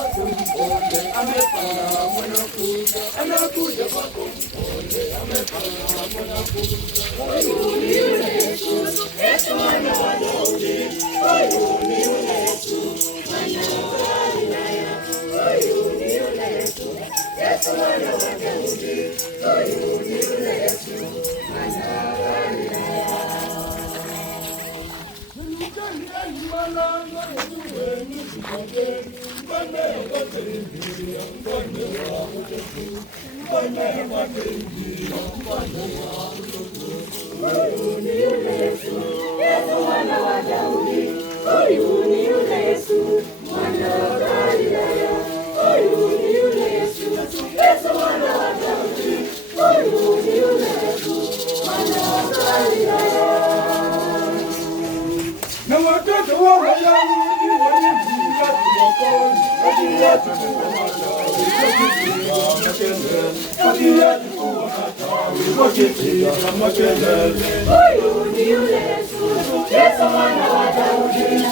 kwako mpole, amepanda mwanakuja, anakuja kwako mpole, amepanda mwanakuja. Huyu ni yule Yesu, Yesu mwana wa Daudi. Huyu ni yule Yesu, mwana wa Galilaya. Huyu ni yule Yesu, Yesu mwana wa Daudi. Huyu ni yule Yesu, mwana wa Galilaya. Huyu ni yule Yesu, Yesu mwana wa Daudi. Huyu ni yule Yesu, mwana wa Galilaya. Huyu ni yule Yesu, Yesu mwana wa Daudi. Huyu ni yule Yesu, mwana wa Galilaya. Na watoto wa Wayahudi walifunga tumakozi, kati yetu kuwa matawi, wakipiga makelele. Huyu ni yule Yesu, Yesu mwana wa Daudi.